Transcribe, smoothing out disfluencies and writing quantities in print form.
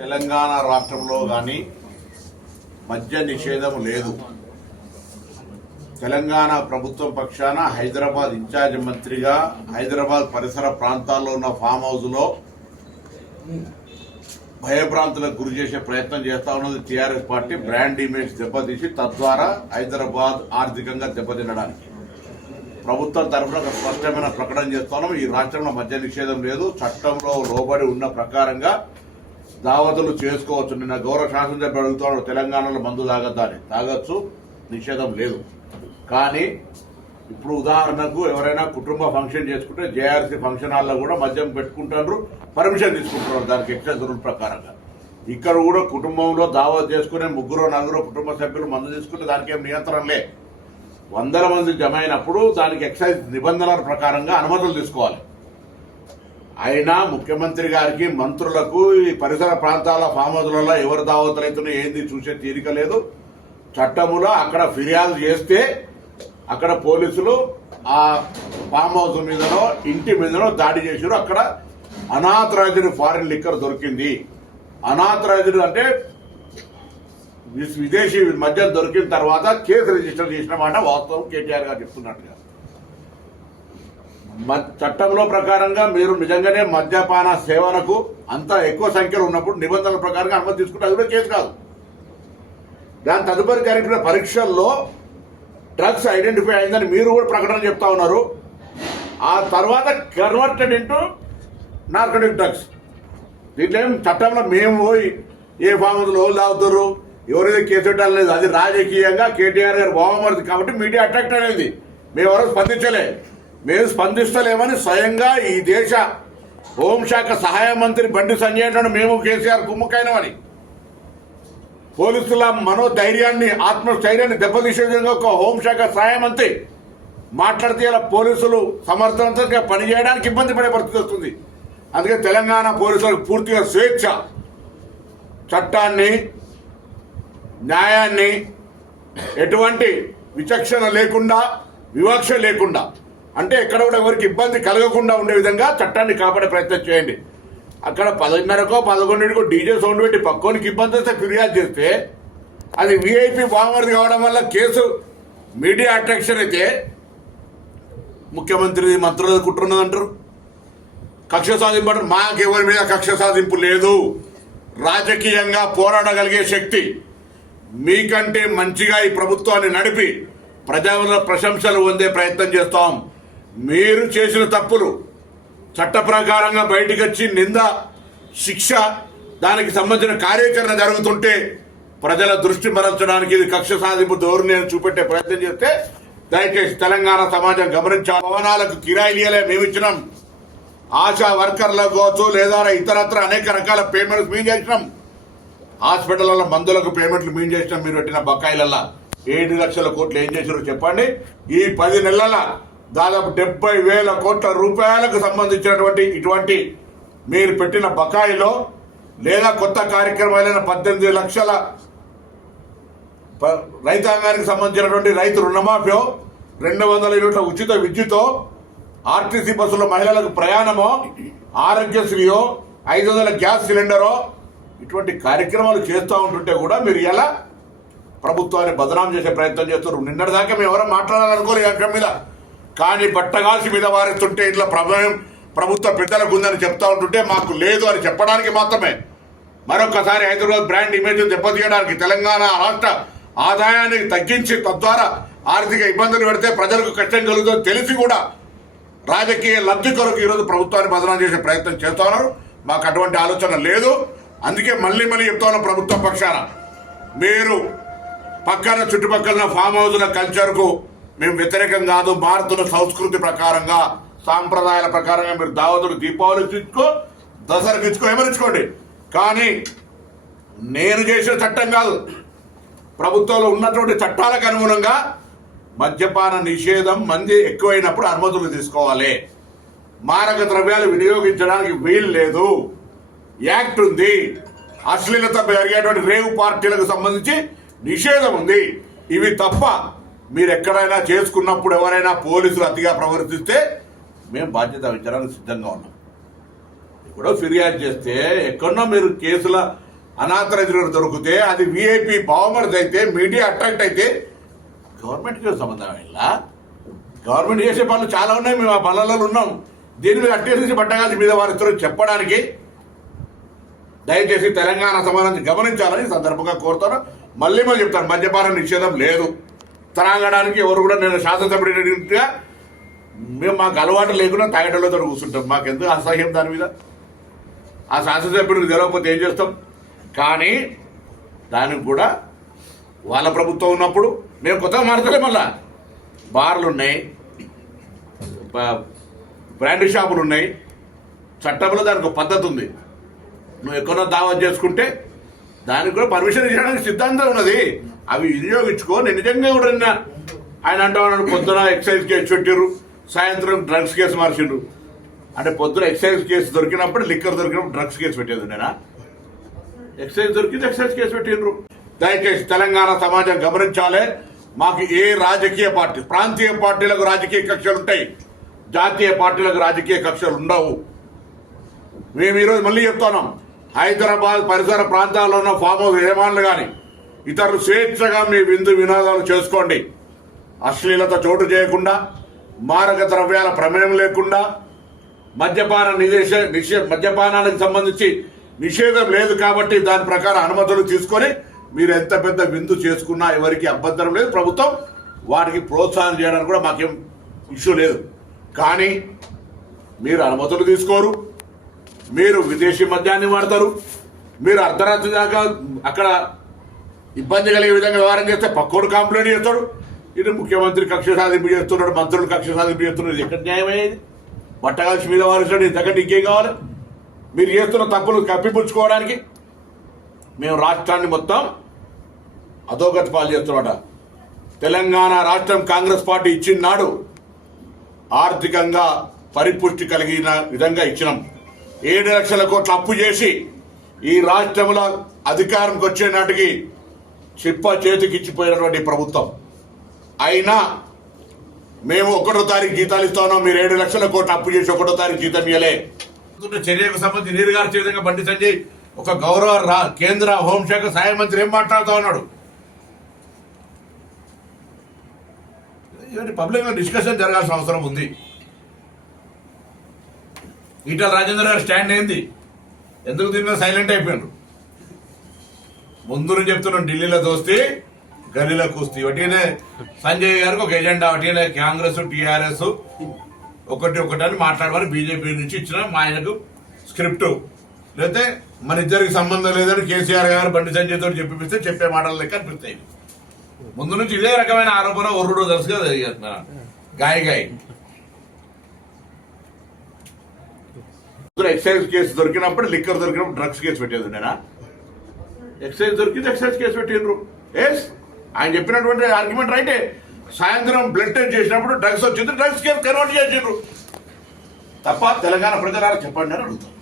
తెలంగాణ రాష్ట్రంలో కానీ మద్య నిషేధం లేదు. తెలంగాణ ప్రభుత్వం పక్షాన హైదరాబాద్ ఇన్ఛార్జ్ మంత్రిగా హైదరాబాద్ పరిసర ప్రాంతాల్లో ఉన్న ఫామ్ హౌస్లో భయభ్రాంతులకు గురి చేసే ప్రయత్నం చేస్తా ఉన్నది టీఆర్ఎస్ పార్టీ. బ్రాండ్ ఇమేజ్ దెబ్బతీసి తద్వారా హైదరాబాద్ ఆర్థికంగా దెబ్బతినడానికి ప్రభుత్వం తరఫున ఒక స్పష్టమైన ప్రకటన చేస్తున్నాం. ఈ రాష్ట్రంలో మద్య నిషేధం లేదు. చట్టంలో లోబడి ఉన్న ప్రకారంగా దావతులు చేసుకోవచ్చు. నిన్న గౌరవ శాసనసభ్యులు అడుగుతున్నాడు తెలంగాణలో మందు తాగద్దా అని. తాగొచ్చు, నిషేధం లేదు. కానీ ఇప్పుడు ఉదాహరణకు ఎవరైనా కుటుంబ ఫంక్షన్ చేసుకుంటే జేఆర్సీ ఫంక్షన్ హాల్లో కూడా మద్యం పెట్టుకుంటారు, పర్మిషన్ తీసుకుంటున్నారు దానికి ఎక్సైజ్ రూల్ ప్రకారంగా. ఇక్కడ కూడా కుటుంబంలో దావత్ చేసుకునే 3-4 కుటుంబ సభ్యులు మందు తీసుకుంటే దానికి ఏం నియంత్రణ లే. 100 మంది జమ అయినప్పుడు దానికి ఎక్సైజ్ నిబంధనల ప్రకారంగా అనుమతులు తీసుకోవాలి. అయినా ముఖ్యమంత్రి గారికి, మంత్రులకు ఈ పరిసర ప్రాంతాల ఫామ్ హౌస్లలో ఎవరు దావతులు అవుతున్నాయో ఏంది చూసే తీరిక లేదు. చట్టములో అక్కడ ఫిర్యాదు చేస్తే అక్కడ పోలీసులు ఆ ఫామ్ హౌస్ మీదనో ఇంటి మీదనో దాడి చేశారు. అక్కడ అనాథరైజ్డ్ ఫారిన్ లిక్కర్ దొరికింది. అనాథరైజ్డ్ అంటే విదేశీ మద్యం దొరికిన తర్వాత కేసు రిజిస్టర్ చేసిన మాట వాస్తవం. కేటీఆర్ గారు చెప్తున్నట్టుగా చట్టంలో ప్రకారంగా మీరు నిజంగానే మద్యపాన సేవనకు అంత ఎక్కువ సంఖ్యలో ఉన్నప్పుడు నిబంధనల ప్రకారంగా అనుమతి తీసుకుంటే అది కూడా కేసు కాదు. దాని తదుపరి జరిపిన పరీక్షల్లో డ్రగ్స్ ఐడెంటిఫై అయిందని మీరు కూడా ప్రకటన చెప్తా ఉన్నారు. ఆ తర్వాత కన్వర్టెడ్ ఇంటూ నార్కోటిక్ డ్రగ్స్. దీంట్లో చట్టంలో మేము పోయి ఏ ఫామ్ హౌస్లో తాగుతారు, ఎవరైతే కేసు పెట్టాలి లేదు. అది రాజకీయంగా కేటీఆర్ గారు బావమరిది కాబట్టి మీడియా అట్రాక్ట్ అనేది. మేమెవరూ స్పందించలే. మేము స్పందిస్తలేమని స్వయంగా ఈ దేశ హోంశాఖ సహాయ మంత్రి బండి సంజయ్ మేము కేసీఆర్ కుమ్మకైనమని పోలీసుల మనోధైర్యాన్ని, ఆత్మస్థైర్యాన్ని దెబ్బతీసే విధంగా ఒక హోంశాఖ సహాయ మంత్రి మాట్లాడితే ఇలా పోలీసులు సమర్థవంతంగా పనిచేయడానికి ఇబ్బంది పడే పరిస్థితి వస్తుంది. అందుకే తెలంగాణ పోలీసులకు పూర్తిగా స్వేచ్ఛ, చట్టాన్ని, న్యాయాన్ని ఎటువంటి విచక్షణ లేకుండా, వివక్ష లేకుండా, అంటే ఎక్కడ కూడా ఎవరికి ఇబ్బంది కలగకుండా ఉండే విధంగా చట్టాన్ని కాపాడే ప్రయత్నం చేయండి. అక్కడ 10:30కో 11కో డీజే సౌండ్ పెట్టి పక్కోనికి ఇబ్బంది వస్తే ఫిర్యాదు చేస్తే అది వీఐపీ బామర్ది కావడం వల్ల కేసు మీడియా అట్రాక్షన్ అయితే ముఖ్యమంత్రి మంత్రులు కుట్రున్నదంటారు. కక్ష సాధింపు అంటారు. మాకెవరి మీద కక్ష సాధింపు లేదు. రాజకీయంగా పోరాడగలిగే శక్తి మీకంటే మంచిగా ఈ ప్రభుత్వాన్ని నడిపి ప్రజల ప్రశంసలు పొందే ప్రయత్నం చేస్తాం. మీరు చేసిన తప్పులు చట్ట ప్రకారంగా బయటికి వచ్చి నింద, శిక్ష, దానికి సంబంధించిన కార్యాచరణ జరుగుతుంటే ప్రజల దృష్టి మరల్చడానికి ఇది కక్ష సాధింపు ధోరణిని చూపెట్టే ప్రయత్నం చేస్తే దయచేసి తెలంగాణ సమాజం గమనించాలి. భవనాలకు కిరాయిలు ఇయ్యలే, మేము ఇచ్చినాం. ఆశా వర్కర్లకు కావచ్చు లేదా ఇతరత్ర అనేక రకాల పేమెంట్స్ మేము చేసినాం. హాస్పిటల్లో మందులకు పేమెంట్లు మేము చేసినాం. మీరు పెట్టిన బకాయిలల్లా 7 లక్షల కోట్లు ఏం చేశారో చెప్పండి. ఈ 10 నెలల దాదాపు 70,000 కోట్ల రూపాయలకు సంబంధించినటువంటి ఇటువంటి మీరు పెట్టిన బకాయిలో లేదా కొత్త కార్యక్రమాలైన 18 లక్షల రైతాంగానికి సంబంధించినటువంటి రైతు రుణమాఫీ, 200 యూనిట్ల ఉచిత విద్యుతో, ఆర్టీసీ బస్సులో మహిళలకు ప్రయాణమో, ఆరోగ్యశ్రీయో, 500 గ్యాస్ సిలిండరో, ఇటువంటి కార్యక్రమాలు చేస్తూ ఉంటుంటే కూడా మీరు ఎలా ప్రభుత్వాన్ని బదనాం చేసే ప్రయత్నం చేస్తున్నారు. నిన్నటిదాకా మేము ఎవరో మాట్లాడాలనుకోలే ఈ అంశం మీద. కానీ బట్టగాల్సి మీద వారిస్తుంటే ఇట్లా ప్రభుత్వ పెద్దలకు ఉందని చెప్తా ఉంటుంటే మాకు లేదు అని చెప్పడానికి మాత్రమే. మరొకసారి హైదరాబాద్ బ్రాండ్ ఇమేజ్ దెబ్బతీయడానికి, తెలంగాణ రాష్ట్ర ఆదాయాన్ని తగ్గించి తద్వారా ఆర్థిక ఇబ్బందులు పెడితే ప్రజలకు కష్టం కలుగుతుందని తెలిసి కూడా రాజకీయ లబ్ధి కొరకు ఈరోజు ప్రభుత్వాన్ని బదనాం చేసే ప్రయత్నం చేస్తా ఉన్నారు. మాకు అటువంటి ఆలోచన లేదు. అందుకే మళ్ళీ చెప్తా ఉన్నాం ప్రభుత్వం పక్షాన, మీరు పక్కన చుట్టుపక్కల ఫామ్ హౌస్ల కల్చర్కు మేము వ్యతిరేకం కాదు. మారుతున్న సంస్కృతి ప్రకారంగా, సాంప్రదాయాల ప్రకారంగా మీరు దావతులు దీపావళికి ఇచ్చుకో, దసరాకి ఇచ్చుకో, ఏమనిచ్చుకోండి. కానీ నేను చేసిన చట్టం కాదు, ప్రభుత్వంలో ఉన్నటువంటి చట్టాలకు అనుగుణంగా మద్యపాన నిషేధం, మంది ఎక్కువైనప్పుడు అనుమతులు తీసుకోవాలి. మారక ద్రవ్యాలు వినియోగించడానికి వీలు లేదు. యాక్ట్ ఉంది. అశ్లీలత జరిగేటువంటి రేవు పార్టీలకు సంబంధించి నిషేధం ఉంది. ఇవి తప్ప మీరు ఎక్కడైనా చేసుకున్నప్పుడు ఎవరైనా పోలీసులు అతిగా ప్రవర్తిస్తే మేము బాధ్యత వహించడానికి సిద్ధంగా ఉన్నాం. కూడా ఫిర్యాదు చేస్తే ఎక్కడో మీరు కేసుల అనాథరైతులు దొరికితే అది విఐపి బావమరిది అయితే మీడియా అట్రాక్ట్ అయితే గవర్నమెంట్కి సంబంధం ఇలా గవర్నమెంట్ చేసే పనులు చాలా ఉన్నాయి. మేము ఆ పనులలో ఉన్నాం. దీని మీద అట్టేసి పట్టగాల్సి మీద వారితో చెప్పడానికి దయచేసి తెలంగాణ సమాజాన్ని గమనించాలని సందర్భంగా కోరుతాను. మళ్ళీ చెప్తాను, మద్యపాన నిషేధం లేదు. త్రాగడానికి ఎవరు కూడా నేను శాసనసభ్యుడిగా మేము మాకు అలవాటు లేకుండా తాగేటోళ్ళతో కూర్చుంటాం. మాకెందుకు అసహ్యం దాని మీద. ఆ శాసనసభ్యుడికి తెలవకపోతే ఏం చేస్తాం? కానీ దానికి కూడా వాళ్ళ ప్రభుత్వం ఉన్నప్పుడు మేము కొత్తగా మారుతలే. మళ్ళా బార్లు ఉన్నాయి, బ్రాండ్ షాపులు ఉన్నాయి. చట్టంలో దానికి ఒక పద్ధతి ఉంది. నువ్వు ఎక్కడో దావత్ చేసుకుంటే దానికి కూడా పర్మిషన్ ఇవ్వడానికి సిద్ధాంతం ఉన్నది. అవి వినియోగించుకో. నేను నిజంగా కూడా నిన్న ఆయన అంటాడు పొద్దున ఎక్సైజ్ కేసు పెట్టిర్రు, సాయంత్రం డ్రగ్స్ కేసు మార్చిండ్రు. అంటే పొద్దున ఎక్సైజ్ కేసు దొరికినప్పుడు లిక్కర్ దొరికినప్పుడు డ్రగ్స్ కేసు పెట్టేది. నేనా ఎక్సైజ్ దొరికింది ఎక్సైజ్ కేసు పెట్టిండ్రు. దయచేసి తెలంగాణ సమాజం గమనించాలి. మాకు ఏ రాజకీయ పార్టీ, ప్రాంతీయ పార్టీలకు రాజకీయ కక్షలు ఉంటాయి, జాతీయ పార్టీలకు రాజకీయ కక్షలు ఉండవు. మేము ఈరోజు మళ్ళీ చెప్తున్నాం, హైదరాబాద్ పరిసర ప్రాంతాల్లో ఉన్న ఫామ్ హౌస్ యజమానులు కానీ ఇతరులు స్వేచ్ఛగా మీ విందు వినోదాలు చేసుకోండి. అశ్లీలత చోటు చేయకుండా, మారక ద్రవ్యాల ప్రమేయం లేకుండా, మద్యపానానికి సంబంధించి నిషేధం లేదు కాబట్టి దాని ప్రకారం అనుమతులు తీసుకొని మీరు ఎంత పెద్ద విందు చేసుకున్నా ఎవరికి అభ్యంతరం లేదు. ప్రభుత్వం వాటికి ప్రోత్సాహం చేయడానికి కూడా మాకేం ఇష్యూ లేదు. కానీ మీరు అనుమతులు తీసుకోరు, మీరు విదేశీ మద్యాన్ని వాడతారు, మీరు అర్ధరాత్రి దాకా అక్కడ ఇబ్బంది కలిగే విధంగా వ్యవహారం చేస్తే పక్కోడు కంప్లైంట్ చేస్తాడు. ఇది ముఖ్యమంత్రి కక్ష సాధింపు చేస్తున్నాడు, మంత్రులు కక్ష సాధింపు చేస్తున్నాడు. ఇది ఎక్కడ న్యాయమయ్యేది? బట్టగాల్సి మీద వారిస్తాడు. ఇంతకంటే ఇంకేం కావాలి? మీరు చేస్తున్న తప్పులు కప్పిపుచ్చుకోవడానికి మేము రాష్ట్రాన్ని మొత్తం అధోగతి పాలు చేస్తున్నట. తెలంగాణ రాష్ట్రం కాంగ్రెస్ పార్టీ ఇచ్చిన నాడు ఆర్థికంగా పరిపుష్టి కలిగిన విధంగా ఇచ్చినాం. 7 లక్షల కోట్ల అప్పు చేసి ఈ రాష్ట్రంలో అధికారంకి వచ్చే నాటికి చిప్ప చేతికి ఇచ్చిపోయినటువంటి ప్రభుత్వం. అయినా మేము 1వ తారీఖు జీతాలు ఇస్తా ఉన్నాం. మీరు 7 లక్షల కోట్ల అప్పు చేసి 1వ తారీఖు జీతం ఇవ్వలే. చర్యకు సంబంధించి నీరుగార్చే విధంగా బండి సంజయ్ ఒక గౌరవ కేంద్ర హోంశాఖ సహాయ మంత్రి ఏం మాట్లాడుతూ ఉన్నాడు? ఇలాంటి పబ్లిక్ డిస్కషన్ జరగాల్సిన అవసరం ఉంది. ఈటల రాజేంద్ర గారు స్టాండ్ ఏంది? ఎందుకు దీని మీద సైలెంట్ అయిపోయారు? ముందు నుంచి చెప్తున్నాం, ఢిల్లీలో దోస్తే గల్లీలో కూస్తీ. ఒకటినే సంజయ్ గారికి ఒక ఎజెండా, ఒకటినే కాంగ్రెస్ టీఆర్ఎస్ ఒకటి అని మాట్లాడమని బీజేపీ నుంచి ఇచ్చిన మా ఆయనకు స్క్రిప్ట్. లేకపోతే మన ఇద్దరికి సంబంధం లేదని కేసీఆర్ గారు బండి సంజయ్ తోటి చెప్పిస్తే చెప్పే మాటలు లెక్క అనిపిస్తాయి. ముందు నుంచి ఇదే రకమైన ఆరోపణ ఒర్రుడు తెలుసుగా గాయ ఎక్సైజ్ కేసు దొరికినప్పుడు లిక్కర్ దొరికినప్పుడు డ్రగ్స్ కేసు పెట్టేది. నేనా ఎక్సైజ్ దొరికింది ఎక్సైజ్ కేసు పెట్టిండ్రు. ఎస్, ఆయన చెప్పినటువంటి ఆర్గ్యుమెంట్ రైటే. సాయంత్రం బ్లడ్ టెస్ట్ చేసినప్పుడు డ్రగ్స్ వచ్చింది, డ్రగ్స్ కేసు కన్వర్ట్ చేసిండ్రు. తప్ప తెలంగాణ ప్రజలారా చెప్పండి అని అడుగుతారు.